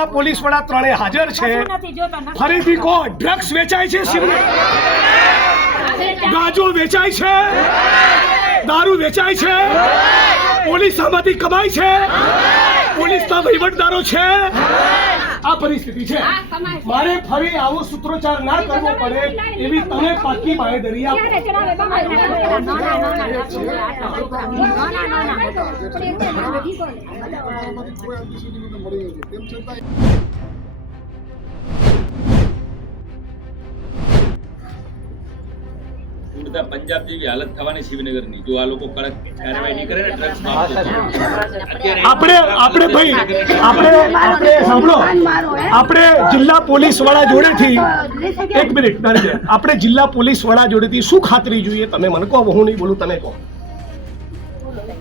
જિલ્લા પોલીસ વડા ત્રણે હાજર છે. ફરીથી કહો ડ્રગ્સ વેચાય છે શિવને? ગાજો વેચાય છે? દારૂ વેચાય છે? પોલીસ આમાંથી કમાય છે? પોલીસના વહીવટદારો છે? આ પરિસ્થિતિ છે મારે ફરી આવો સૂત્રોચ્ચાર ના કરવો પડે એવી તમે પાકી બાહેધરી આપો ઉડતા પંજાબ જેવી હાલત થવાની શિવનગરની. જો આ લોકો કડક કાર્યવાહી નહીં કરે ને ડ્રગ્સ આપણે આપણે ભાઈ આપણે આપણે સાંભળો. આપણે જિલ્લા પોલીસ વડા જોડેથી એક મિનિટ આપણે જિલ્લા પોલીસ વડા જોડેથી શું ખાતરી જોઈએ? તમે મને કહો હું નહીં બોલું તમે કહો.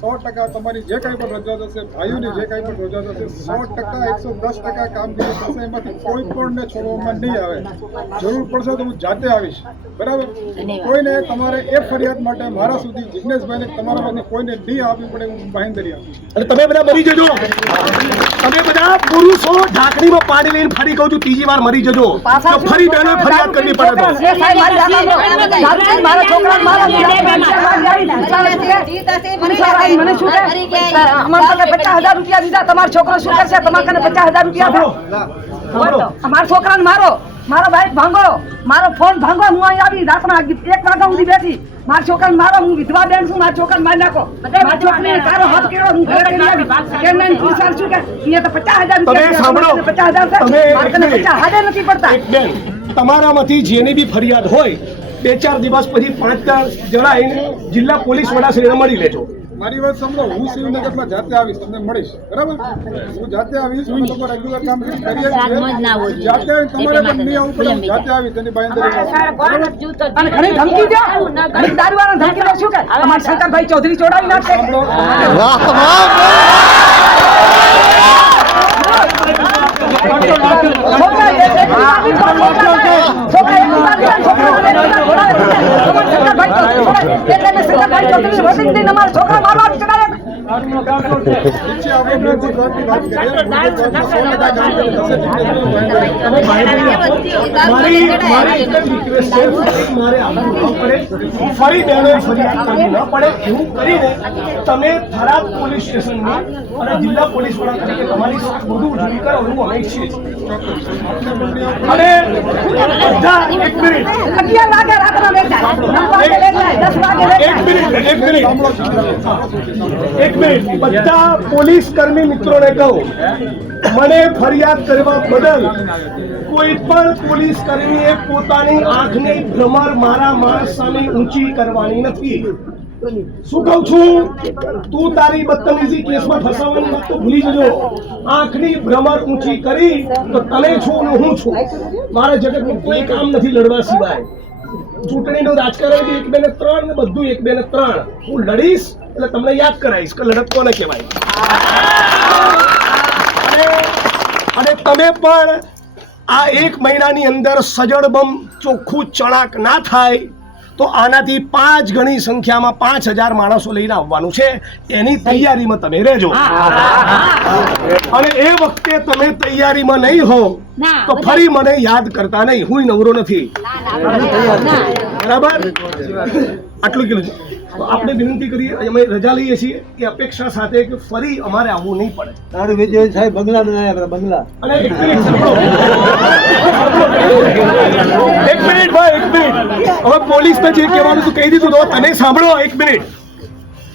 સો ટકા તમારી જે કાંઈ પણ રજૂઆત હશે ભાઈઓની જે કાંઈ પણ રજૂઆત હશે સો ટકા એકસો દસ ટકા કામગીરી થશે એમાંથી કોઈ પણને છોડવામાં નહીં આવે જરૂર પડશે તો હું જાતે આવીશ બરાબર કોઈને તમારે એ ફરિયાદ માટે મારા સુધી જિજ્ઞેશભાઈને તમારામાંથી કોઈને નહીં આપવી પડે હું બાંહેધરી આપીશ અને તમે બધા મરી જજો તમે બધા પુરુષો ઢાંકણીમાં પાણી લઈને ફરી કહું છું ત્રીજી વાર મરી જજો ફરી બહેનો ફરિયાદ કરવી પડે તો મારી દાદા મારા છોકરા મને શું કે અમાર પાસે પચાસ હજાર રૂપિયા દીધા તમારો છોકરો શું કરશે? તમારા કને પચાસ હજાર રૂપિયા? અમારા છોકરાને મારો. મારો બાઈક ભાંગો. મારો ફોન ભાંગો. હું અહીં આવી રાતના એક વાગ્યા સુધી બેઠી. મારા છોકરાને મારો. હું વિધવા બેન છું. મારા છોકરાને મારી નાખો. મારા છોકરીને તારો હાથ કેળો હું ઘરે કરી આવી. કે નહીં પુરુષાર શું કે? અહીંયા તો પચાસ હજાર રૂપિયા પચાસ હજાર મારા કને પચાસ હાજર નથી પડતા. તમારામાંથી જેની બી ફરિયાદ હોય બે ચાર દિવસ પછી પાંચ ચાર જણા જિલ્લા પોલીસ વડા વડાશ્રીને મળી લેજો. મારી વાત સાંભળો હું શ્રીનગરમાં જાતે આવીશ તમને મળીશ બરાબર હું જાતે આવીશ અમે લોકો રેગ્યુલર કામ કરીએ છીએ જાતે આવીને તમારે પણ નહીં આવવું પડે જાતે આવીશ તેની બાંયધરી અને ઘણી ધમકી દે ઘણી દારૂવાળા ધમકી દે શું કે અમારા શંકરભાઈ ચૌધરી ચોડાવી નાખશે ચૌધરી એટલે મેં શંકરભાઈ ચૌધરીને વોટિંગ દઈને અમારા ફરી બેને ફરિયાદ કરવી ન પડે એવું કરીને તમે થરાદ પોલીસ સ્ટેશનની અને જિલ્લા પોલીસ વડા તરીકે તમારી વધુ ઉજવણી કરો એવું અમે ઈચ્છીએ અને બધા એક મિનિટ એક મિનિટ એક મિનિટ એક મિનિટ બધા પોલીસ કર્મી મિત્રોને કહું, મને ફરિયાદ કરવા બદલ કોઈ પણ પોલીસ કર્મીએ પોતાની આંખની ભ્રમર મારા માણસ સામે ઊંચી કરવાની નથી. શું કહું છું? તું તારી બદતમીજી કેસમાં ફસાવાની તો ભૂલી જજો. આંખની ભ્રમર ઊંચી કરી તો તને છું હું છું. મારા જગતનું કોઈ કામ નથી લડવા સિવાય. ચૂંટણીનું રાજકારણ એક, બે ને ત્રણ ને બધું એક, બે ને ત્રણ. હું લડીશ એટલે તમને યાદ કરાવીશ કે લડત કોને કહેવાય. અને- તમે પણ આ એક મહિનાની અંદર સજડબમ ચોખ્ખું ચણાક ના થાય, તો આનાથી પાંચ ગણી સંખ્યામાં પાંચ હજાર માણસો લઈને આવવાનું છે. એની તૈયારીમાં તમે રહેજો. અને એ વખતે તમે તૈયારીમાં નહીં હો તો ફરી મને યાદ કરતા નહીં. હું નવરો નથી. બરાબર? આટલું કીધું તો આપણે વિનંતી કરીએ અમે રજા લઈએ છીએ એ અપેક્ષા સાથે કે ફરી અમારે આવવું નહીં પડે. તારે વિજય સાહેબ બંગલા બનાવ્યા બંગલા. અને એક મિનિટ સાંભળો. એક મિનિટ ભાઈ એક મિનિટ. હવે પોલીસને જે કહેવાનું તું કહી દીધું તો તને સાંભળો એક મિનિટ.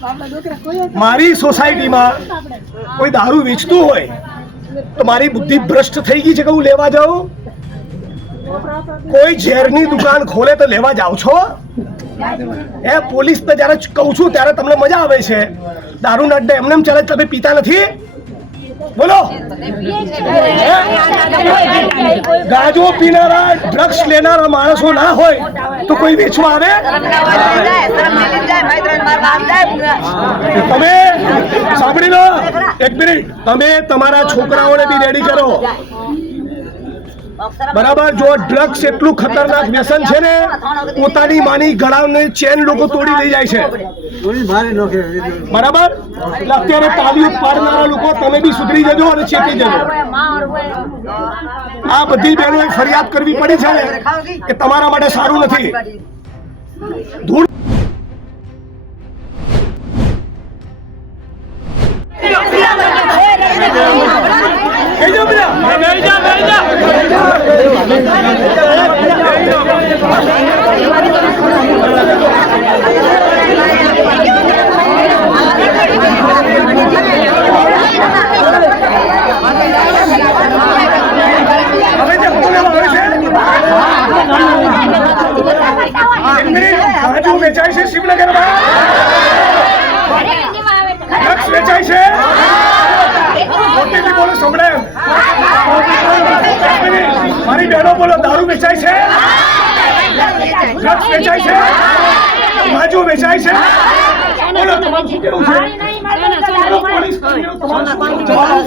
મારી સોસાયટીમાં કોઈ દારૂ વેચતું હોય તો મારી બુદ્ધિ ભ્રષ્ટ થઈ ગઈ છે કે હું લેવા જાઉં? કોઈ ઝેરની દુકાન ખોલે તો લેવા જાવ છો? એ પોલીસને જ્યારે કહું છું, ત્યારે તમને મજા આવે છે. દારૂના અડ્ડે એમને એમ ચાલે તમે પીતા નથી? બોલો. ગાજો પીનારા ડ્રગ્સ લેનારા માણસો ના હોય તો કોઈ વેચવા આવે? તમે સાંભળી લો. એક મિનિટ. તમે તમારા છોકરાઓને બી રેડી કરો. બરાબર જો ડ્રગ્સ એટલું ખતરનાક વ્યસન છે ને પોતાની માની ગળાને ચેન લોકો તોડી લઈ જાય છે. બરાબર? એટલે અત્યારે તાલીઓ પાડનારા લોકો તમે બી સુધરી જજો અને ચેતી જજો. આ બધી બહેનોએ ફરિયાદ કરવી પડી છે ને કે તમારા માટે સારું નથી. ધૂળ હવે જે બોલવામાં આવે છે એક મિનિટ ગાંજો વેચાય છે શિવનગરમાં. ડ્રગ્સ વેચાય છે. મોટેથી બોલો સંભળાય મારી બહેનો બોલો દારૂ વેચાય છે ડ્રગ્સ વેચાય છે માજુ વેચાય છે બોલો તમારું શું કેવું છે તમારું શું કેવું? જવાબ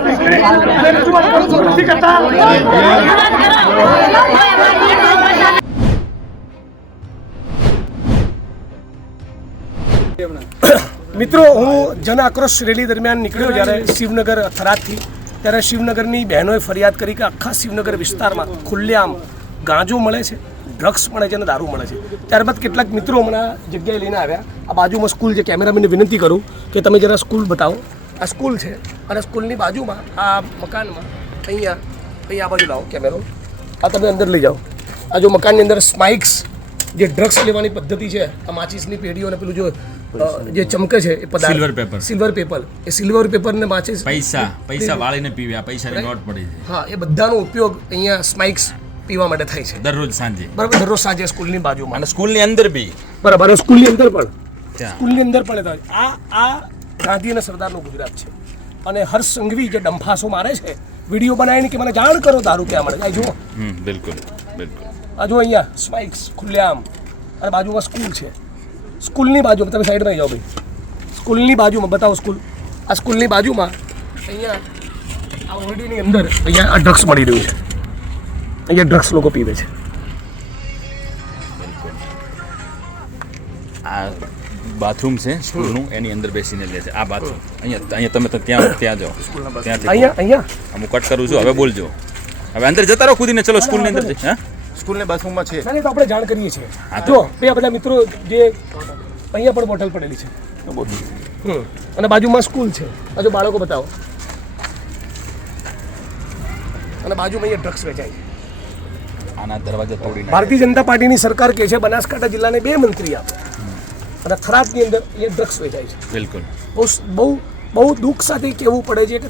મિત્રો, હું જન આક્રોશ રેલી દરમિયાન નીકળ્યો જ્યારે શિવનગર થરાદથી, ત્યારે શિવનગરની બહેનોએ ફરિયાદ કરી કે આખા શિવનગર વિસ્તારમાં ખુલ્લેઆમ ગાંજો મળે છે, ડ્રગ્સ મળે છે અને દારૂ મળે છે. ત્યારબાદ કેટલાક મિત્રો હમણાં જગ્યાએ લઈને આવ્યા. આ બાજુમાં સ્કૂલ જે કેમેરામેનને વિનંતી કરું કે તમે જરા સ્કૂલ બતાવો. આ સ્કૂલ છે. અને સ્કૂલની બાજુમાં આ મકાનમાં અહીંયા અહીંયા આ બાજુ લાવો કેમેરો. આ તમે અંદર લઈ જાઓ. આ જો મકાનની અંદર સ્માઇક્સ જે ડ્રગ્સ લેવાની પદ્ધતિ છે આ માચીસની પેઢીઓ અને પેલું જો જે ચમકે છે એ પદાર્થ. સિલ્વર પેપર સિલ્વર પેપર એ સિલ્વર પેપર ને માચીસ પૈસા પૈસા વાળીને પીવે આ પૈસાની નોટ પડી છે. હા એ બધાનો ઉપયોગ અહીંયા સ્માઇક્સ પીવા માટે થાય છે. દરરોજ સાંજે. બરાબર દરરોજ સાંજે સ્કૂલની બાજુમાં. અને સ્કૂલની અંદર બી. બરાબર સ્કૂલની અંદર પણ. સ્કૂલની અંદર પણ આ આ ગાંધી અને સરદારનું ગુજરાત છે. અને હર્ષ સંઘવી જે ડંફાસો મારે છે વીડિયો બનાવીને કે મને જાણ કરો દારૂ ક્યાં મળે આ જુઓ. બિલકુલ બિલકુલ. આ જો અહીંયા સ્પાઇક્સ ખુલ્લેઆમ. અને બાજુમાં સ્કૂલ છે. સ્કૂલની બાજુમાં તમે સાઈડમાં જાઓ ભાઈ. સ્કૂલની બાજુમાં બતાવો સ્કૂલ આ સ્કૂલની બાજુમાં અહીંયા આ ઓરડીની અંદર અહીંયા આ ડ્રગ્સ મળી રહ્યું છે. અહીંયા ડ્રગ્સ લોકો પીવે છે. બાથરૂમ છે સ્કૂલનું એની અંદર બેસીને લે છે. આ બાથરૂમ. અહીંયા અહીંયા તમે તો ત્યાં ત્યાં જાઓ. ત્યાંથી અહીંયા અહીંયા? હું કટ કરું છું હવે બોલજો. હવે અંદર જતા રહો કૂદીને ચલો સ્કૂલની અંદર હા? સ્કૂલના બાથરૂમમાં છે. ના, નહીં તો આપણે જાણ કરીએ છીએ. હા તો- બે બધા મિત્રો જે અહીંયા પણ બોટલ પડેલી છે. હમ. અને બાજુમાં સ્કૂલ છે. હજુ બાળકો બતાવો. અને બાજુમાં અહીંયા ડ્રગ્સ વેચાય છે. આના દરવાજા તોડી ભારતીય જનતા પાર્ટીની સરકાર કહે છે બનાસકાંઠા જિલ્લાને બે મંત્રી આપે. અને ખરાબની અંદર એ ડ્રગ્સ વેચાય છે. બિલકુલ. બહુ બહુ બહુ દુઃખ સાથે કહેવું પડે છે કે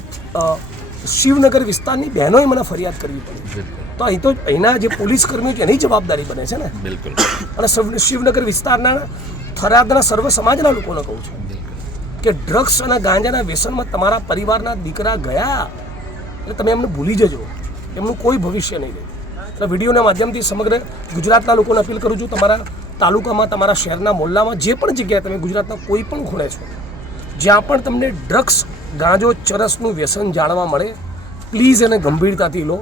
શિવનગર વિસ્તારની બહેનોએ મને ફરિયાદ કરવી પડી. તો અહીં તો અહીંના જે પોલીસ કર્મીઓ છે એની જવાબદારી બને છે ને. બિલકુલ. અને શિવનગર વિસ્તારના થરાદના સર્વ સમાજના લોકોને કહું છું કે ડ્રગ્સ અને ગાંજાના વ્યસનમાં તમારા પરિવારના દીકરા ગયા એટલે તમે એમને ભૂલી જજો. એમનું કોઈ ભવિષ્ય નહીં રહે. એટલે વિડીયોના માધ્યમથી સમગ્ર ગુજરાતના લોકોને અપીલ કરું છું તમારા તાલુકામાં તમારા શહેરના મોલ્લામાં જે પણ જગ્યાએ તમે ગુજરાતના કોઈ પણ ખૂણે છો, જ્યાં પણ તમને ડ્રગ્સ, ગાંજો, ચરસનું વ્યસન જાણવા મળે પ્લીઝ એને ગંભીરતાથી લો.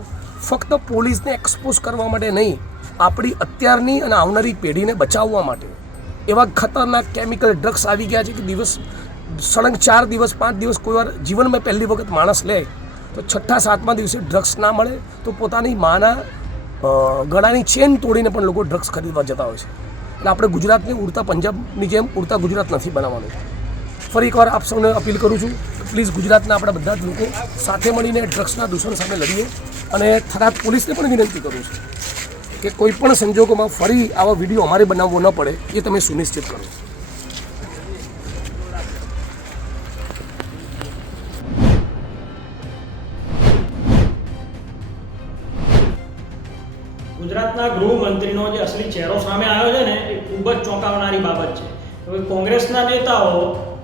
ફક્ત પોલીસને એક્સપોઝ કરવા માટે નહીં, આપણી અત્યારની અને આવનારી પેઢીને બચાવવા માટે. એવા ખતરનાક કેમિકલ ડ્રગ્સ આવી ગયા છે કે દિવસ, સળંગ ચાર દિવસ, પાંચ દિવસ કોઈ વાર જીવનમાં પહેલી વખત માણસ લે, તો છઠ્ઠા, સાતમા દિવસે ડ્રગ્સ ના મળે, તો પોતાની માના ગળાની ચેન તોડીને પણ લોકો ડ્રગ્સ ખરીદવા જતા હોય છે. એટલે આપણે ગુજરાતની ઉડતા પંજાબની જેમ ઉડતા ગુજરાત નથી બનાવવાનું. ફરી એકવાર આપ સૌને અપીલ કરું છું પ્લીઝ ગુજરાતના આપણા બધા જ લોકો સાથે મળીને ડ્રગ્સના દૂષણ સામે લડીએ અને થરાદ પોલીસને પણ વિનંતી કરું છું કે કોઈ પણ સંજોગોમાં ફરી આવા વીડિયો અમારે બનાવવો ન પડે, એ તમે સુનિશ્ચિત કરો. ગુજરાતના ગૃહમંત્રીનો જે અસલી ચહેરો સામે આવ્યો છે ને, એ ખૂબ જ ચોંકાવનારી બાબત છે. હવે કોંગ્રેસના નેતાઓ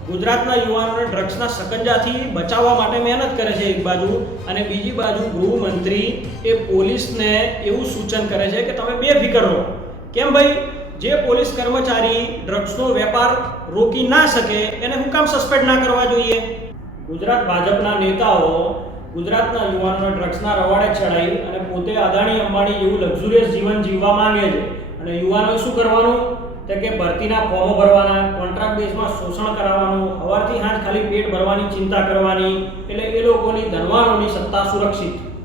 ગુજરાતના યુવાનોને ડ્રગ્સના સકંજાથી બચાવવા માટે મહેનત કરે છે એક બાજુ અને બીજી બાજુ ગૃહમંત્રી એ પોલીસને એવું સૂચન કરે છે કે તમે બેફિકર રહો. કેમ ભાઈ? જે પોલીસ કર્મચારી ડ્રગ્સનો વેપાર રોકી ના શકે, એને હું કામ સસ્પેન્ડ ના કરવા જોઈએ? ગુજરાત ભાજપના નેતાઓ ગુજરાતના યુવાનોને ડ્રગ્સના રવાડે ચડાવી અને પોતે અદાણી, અંબાણી એવું લક્ઝુરિયસ જીવન જીવવા માંગે છે. અને યુવાનોએ શું કરવાનું? તો કે ભરતીના ફોર્મો ભરવાના કોન્ટ્રાક્ટ બેઝમાં શોષણ કરાવવાનું, હવારથી હાથ ખાલી પેટ ભરવાની ચિંતા કરવાની. એટલે એ લોકોની ધનવાનોની સત્તા સુરક્ષિત.